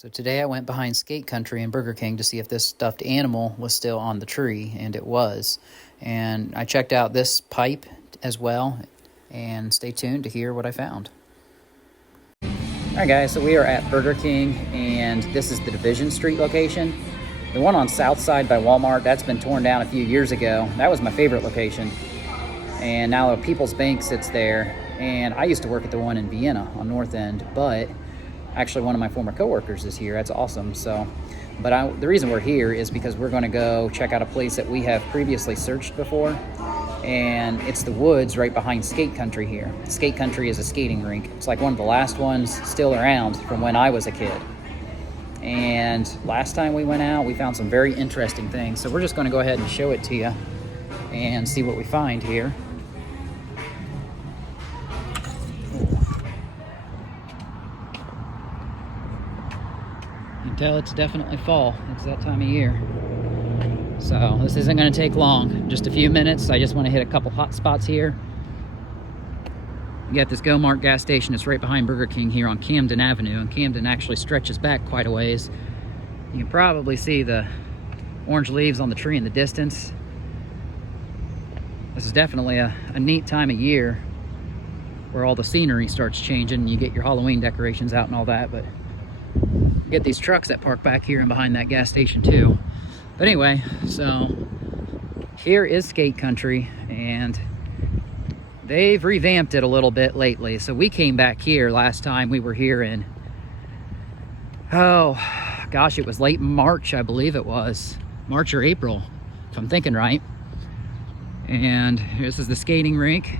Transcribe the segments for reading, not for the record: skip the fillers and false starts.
So today I went behind Skate Country and Burger King to see if this stuffed animal was still on the tree, and it was. And I checked out this pipe as well, and stay tuned to hear what I found. Alright guys, so we are at Burger King, and this is the Division Street location. The one on South Side by Walmart, that's been torn down a few years ago. That was my favorite location. And now People's Bank sits there, and I used to work at the one in Vienna on North End, but actually one of my former coworkers is here. That's awesome. But the reason we're here is because we're going to go check out a place that we have previously searched before, and it's the woods right behind Skate Country here. Skate Country is a skating rink. It's like one of the last ones still around from when I was a kid. And last time we went out, we found some very interesting things. So we're just going to go ahead and show it to you and see what we find here. You can tell it's definitely fall. It's that time of year. So this isn't going to take long, just a few minutes. I just want to hit a couple hot spots here. You got this Go-Mart gas station. It's right behind Burger King here on Camden Avenue, and Camden actually stretches back quite a ways. You can probably see the orange leaves on the tree in the distance. This is definitely a neat time of year where all the scenery starts changing and you get your Halloween decorations out and all that, but you get these trucks that park back here and behind that gas station too. But anyway, so here is Skate Country, and they've revamped it a little bit lately. So we came back here last time we were here in, oh gosh, it was late March, I believe it was. March or April, if I'm thinking right. And this is the skating rink.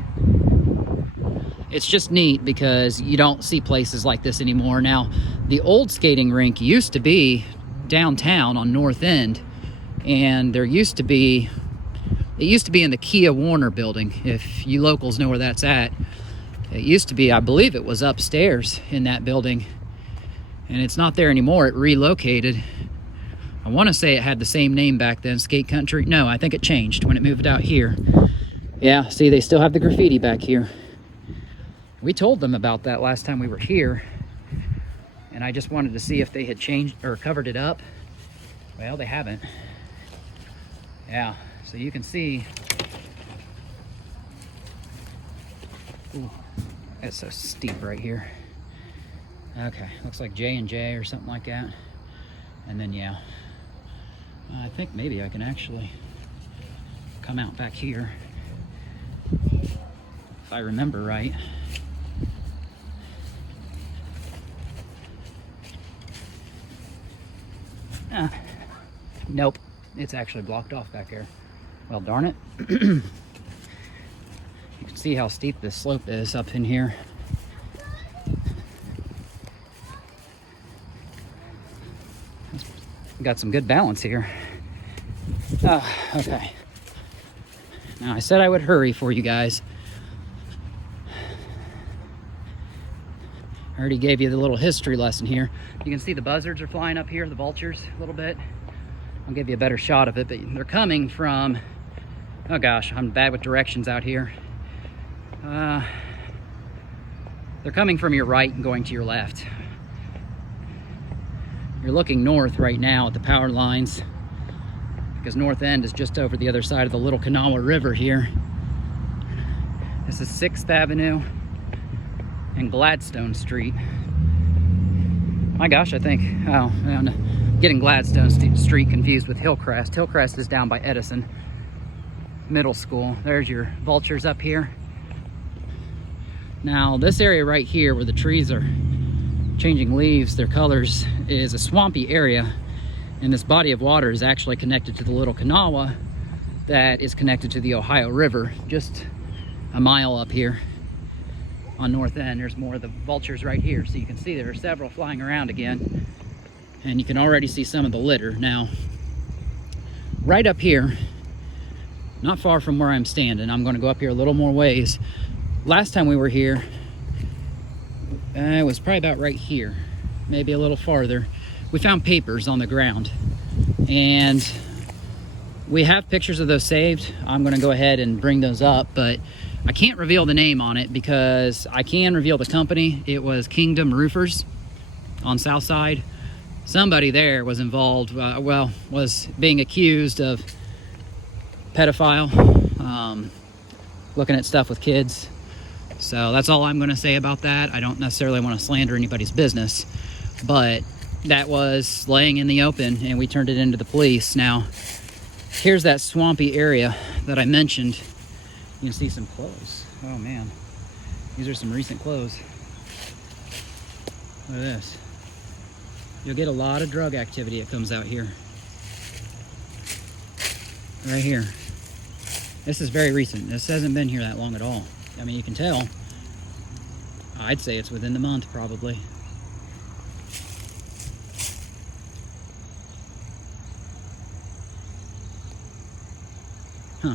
It's just neat because you don't see places like this anymore. Now, the old skating rink used to be downtown on North End, and it used to be in the Kia Warner building, if you locals know where that's at. It used to be, I believe it was upstairs in that building, and it's not there anymore. It relocated. I want to say it had the same name back then, Skate Country. No, I think it changed when it moved out here. Yeah, see, they still have the graffiti back here. We told them about that last time we were here, and I just wanted to see if they had changed or covered it up. Well, they haven't. Yeah, so you can see. Ooh, it's so steep right here. Okay, looks like J&J or something like that. And then, yeah, I think maybe I can actually come out back here, if I remember right. Nope, it's actually blocked off back there. Well, darn it. You can see how steep this slope is up in here. Got some good balance here. Oh, okay. Now, I said I would hurry for you guys. I already gave you the little history lesson here. You can see the buzzards are flying up here, the vultures, a little bit. I'll give you a better shot of it, but they're coming from, oh gosh, I'm bad with directions out here. They're coming from your right and going to your left. You're looking north right now at the power lines, because North End is just over the other side of the Little Kanawha River here. This is 6th Avenue and Gladstone Street. My gosh, I think, oh, I'm getting Gladstone Street confused with Hillcrest. Hillcrest is down by Edison Middle School. There's your vultures up here. Now, this area right here where the trees are changing leaves, their colors, is a swampy area, and this body of water is actually connected to the Little Kanawha that is connected to the Ohio River, just a mile up here on North End. There's more of the vultures right here, so you can see there are several flying around again, and you can already see some of the litter. Now, right up here, not far from where I'm standing, I'm going to go up here a little more ways. Last time we were here, it was probably about right here, maybe a little farther. We found papers on the ground, and we have pictures of those saved. I'm going to go ahead and bring those up, but I can't reveal the name on it because I can reveal the company. It was Kingdom Roofers on South Side. somebody there was involved, was being accused of pedophile, looking at stuff with kids. So that's all I'm going to say about that. I don't necessarily want to slander anybody's business, but that was laying in the open, and we turned it into the police. Now, here's that swampy area that I mentioned. You can see some clothes. Oh man, these are some recent clothes. Look at this. You'll get a lot of drug activity that comes out here. Right here. This is very recent. This hasn't been here that long at all. I mean, you can tell. I'd say it's within the month, probably. Huh.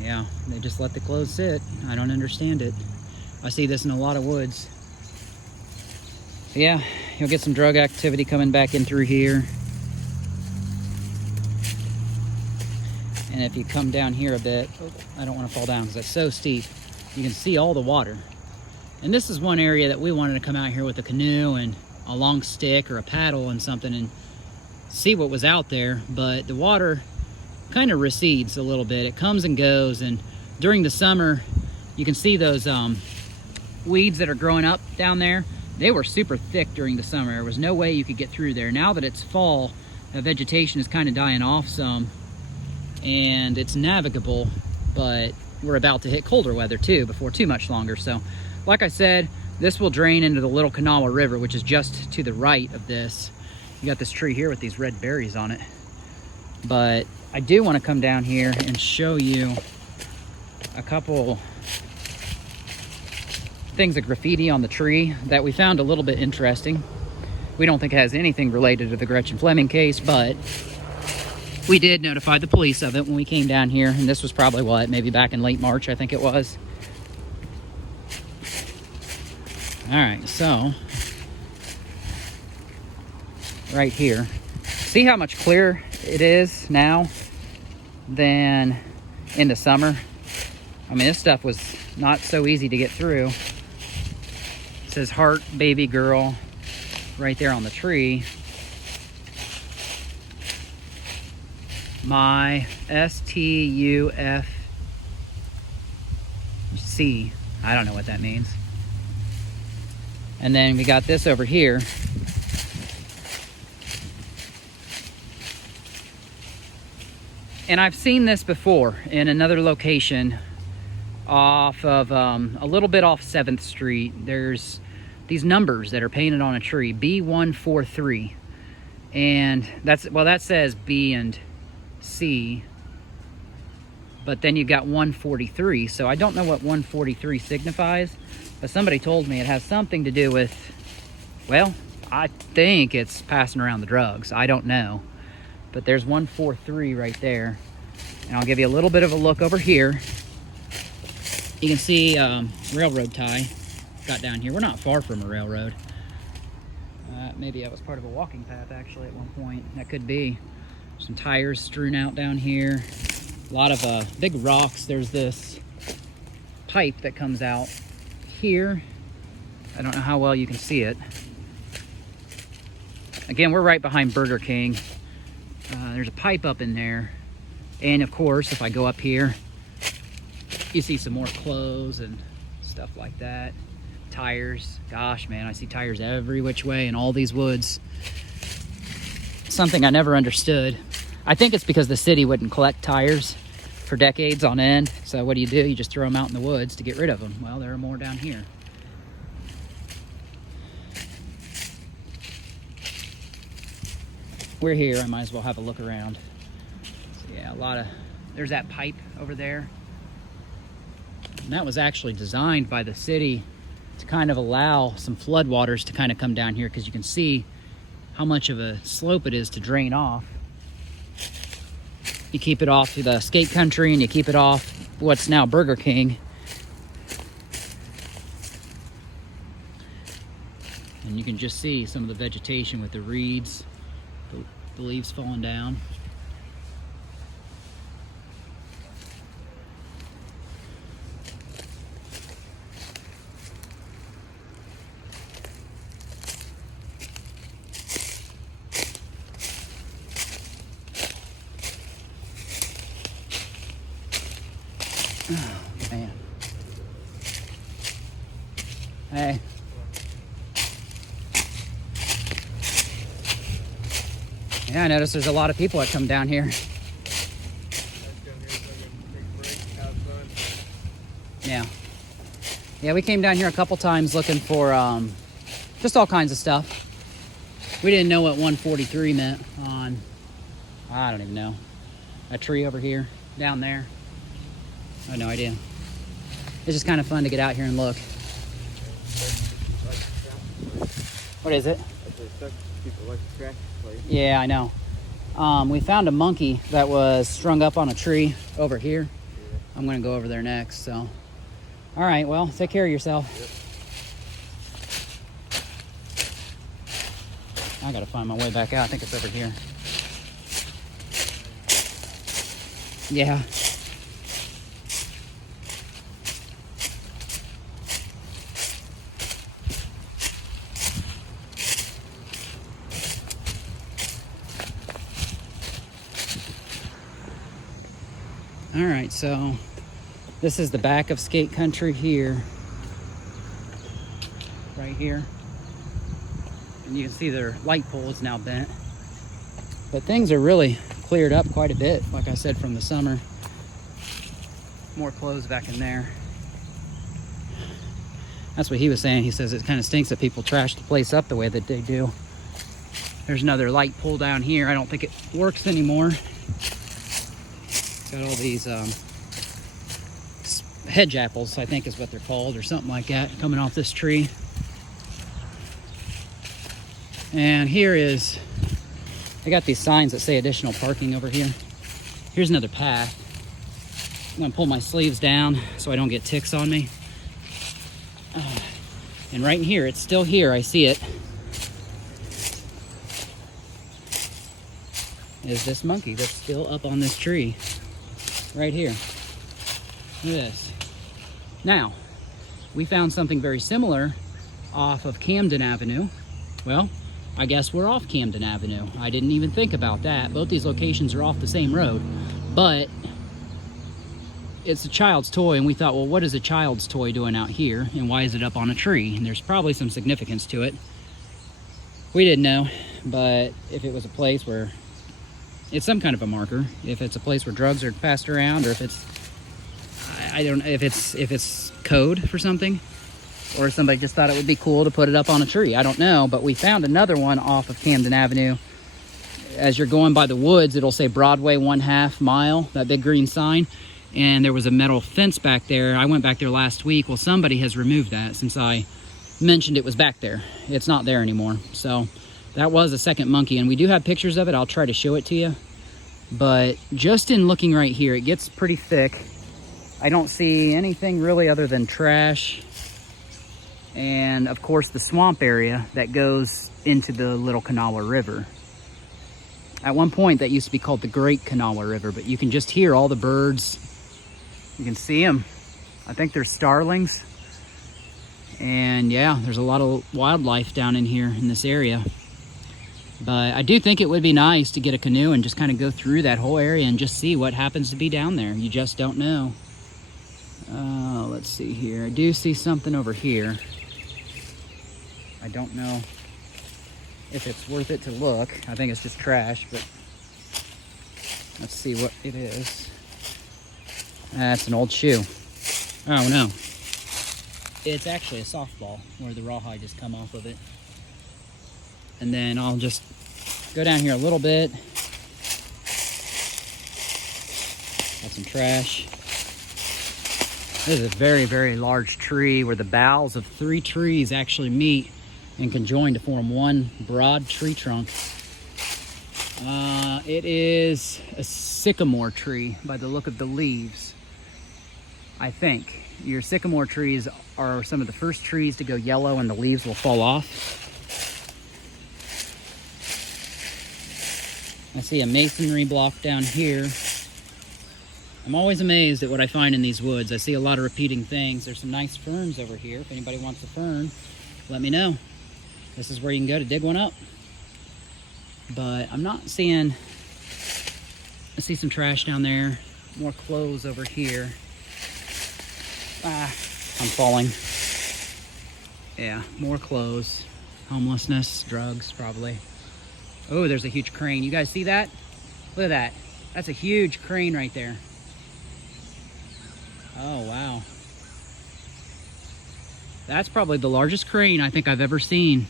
Yeah, they just let the clothes sit. I don't understand it. I see this in a lot of woods. So yeah, you'll get some drug activity coming back in through here. And if you come down here a bit, I don't want to fall down because that's so steep, you can see all the water. And this is one area that we wanted to come out here with a canoe and a long stick or a paddle and something and see what was out there, but the water kind of recedes a little bit. It comes and goes, and during the summer, you can see those weeds that are growing up down there. They were super thick during the summer. There was no way you could get through there. Now that it's fall, the vegetation is kind of dying off some, and it's navigable, but we're about to hit colder weather too before too much longer. So like I said, this will drain into the Little Kanawha River, which is just to the right of this. You got this tree here with these red berries on it. But I do want to come down here and show you a couple things of graffiti on the tree that we found a little bit interesting. We don't think it has anything related to the Gretchen Fleming case, but we did notify the police of it when we came down here, and this was probably maybe back in late March, I think it was. All right, so right here, see how much clearer it is now than in the summer? I mean, this stuff was not so easy to get through. It says Heart Baby Girl right there on the tree. My STUFC. I don't know what that means. And then we got this over here. And I've seen this before in another location off of a little bit off 7th Street. There's these numbers that are painted on a tree, B143. And that says B and C. But then you got 143. So I don't know what 143 signifies, but somebody told me it has something to do with, well, I think it's passing around the drugs. I don't know. But there's 143 right there. And I'll give you a little bit of a look over here. You can see railroad tie got down here. We're not far from a railroad. Maybe that was part of a walking path actually at one point. That could be. Some tires strewn out down here. A lot of big rocks. There's this pipe that comes out here. I don't know how well you can see it. Again, we're right behind Burger King. There's a pipe up in there. And of course, if I go up here, you see some more clothes and stuff like that. Tires. Gosh, man, I see tires every which way in all these woods. Something I never understood. I think it's because the city wouldn't collect tires for decades on end. So what do? You just throw them out in the woods to get rid of them. Well, there are more down here. We're here, I might as well have a look around. So yeah, there's that pipe over there. And that was actually designed by the city to kind of allow some floodwaters to kind of come down here, because you can see how much of a slope it is to drain off. You keep it off to the skate country, and you keep it off what's now Burger King. And you can just see some of the vegetation with the reeds, the leaves falling down. Hey. Yeah, I noticed there's a lot of people that come down here. Yeah. Yeah, we came down here a couple times looking for just all kinds of stuff. We didn't know what 143 meant on, I don't even know, a tree over here, down there. I have no idea. It's just kind of fun to get out here and look. What is it? Yeah, I know. We found a monkey that was strung up on a tree over here. I'm going to go over there next, so. All right, well, take care of yourself. I got to find my way back out. I think it's over here. Yeah. All right, so this is the back of skate country here. Right here. And you can see their light pole is now bent. But things are really cleared up quite a bit, like I said, from the summer. More clothes back in there. That's what he was saying. He says it kind of stinks that people trash the place up the way that they do. There's another light pole down here. I don't think it works anymore. Got all these hedge apples, I think is what they're called, or something like that, coming off this tree. And here is, they got these signs that say additional parking over here. Here's another path. I'm gonna pull my sleeves down so I don't get ticks on me. And right in here, it's still here, I see it, is this monkey that's still up on this tree. Right here. Look at this. Now, we found something very similar off of Camden Avenue. Well, I guess we're off Camden Avenue. I didn't even think about that. Both these locations are off the same road, but it's a child's toy, and we thought, well, what is a child's toy doing out here, and why is it up on a tree? And there's probably some significance to it. We didn't know, but if it was a place where it's some kind of a marker, if it's a place where drugs are passed around, or if it's, I don't know, if it's code for something, or somebody just thought it would be cool to put it up on a tree. I don't know, but we found another one off of Camden Avenue. As you're going by the woods, it'll say Broadway 1/2 mile, that big green sign, and there was a metal fence back there. I went back there last week. Well, somebody has removed that since I mentioned it was back there. It's not there anymore. So that was a second monkey, and we do have pictures of it. I'll try to show it to you. But just in looking right here, it gets pretty thick. I don't see anything really other than trash. And of course the swamp area that goes into the Little Kanawha River. At one point that used to be called the Great Kanawha River, but you can just hear all the birds. You can see them. I think they're starlings. And yeah, there's a lot of wildlife down in here in this area. But I do think it would be nice to get a canoe and just kind of go through that whole area and just see what happens to be down there. You just don't know. Let's see here. I do see something over here. I don't know if it's worth it to look. I think it's just trash, but let's see what it is. That's an old shoe. Oh no. It's actually a softball where the rawhide just come off of it. And then I'll just go down here a little bit. Got some trash. This is a very, very large tree where the boughs of 3 trees actually meet and conjoin to form one broad tree trunk. It is a sycamore tree by the look of the leaves, I think. Your sycamore trees are some of the first trees to go yellow and the leaves will fall off. I see a masonry block down here. I'm always amazed at what I find in these woods. I see a lot of repeating things. There's some nice ferns over here. If anybody wants a fern, let me know. This is where you can go to dig one up. But I'm not seeing... I see some trash down there. More clothes over here. I'm falling. Yeah, more clothes. Homelessness, drugs, probably. Oh, there's a huge crane. You guys see that? Look at that. That's a huge crane right there. Oh, wow. That's probably the largest crane I think I've ever seen,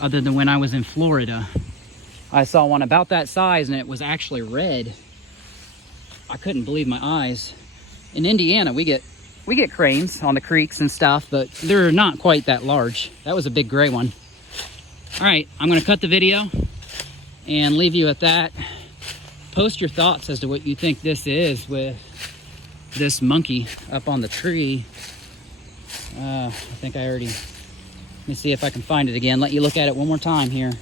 other than when I was in Florida. I saw one about that size, and it was actually red. I couldn't believe my eyes. In Indiana, we get cranes on the creeks and stuff, but they're not quite that large. That was a big gray one. All right, I'm gonna cut the video and leave you at that. Post your thoughts as to what you think this is with this monkey up on the tree. I think I already, let me see if I can find it again. Let you look at it one more time here.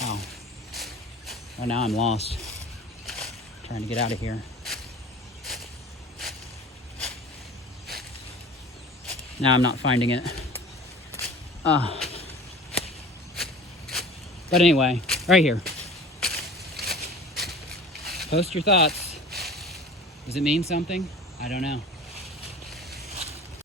Wow. Oh, now I'm lost. Trying to get out of here. Now I'm not finding it. But anyway, right here. Post your thoughts. Does it mean something? I don't know.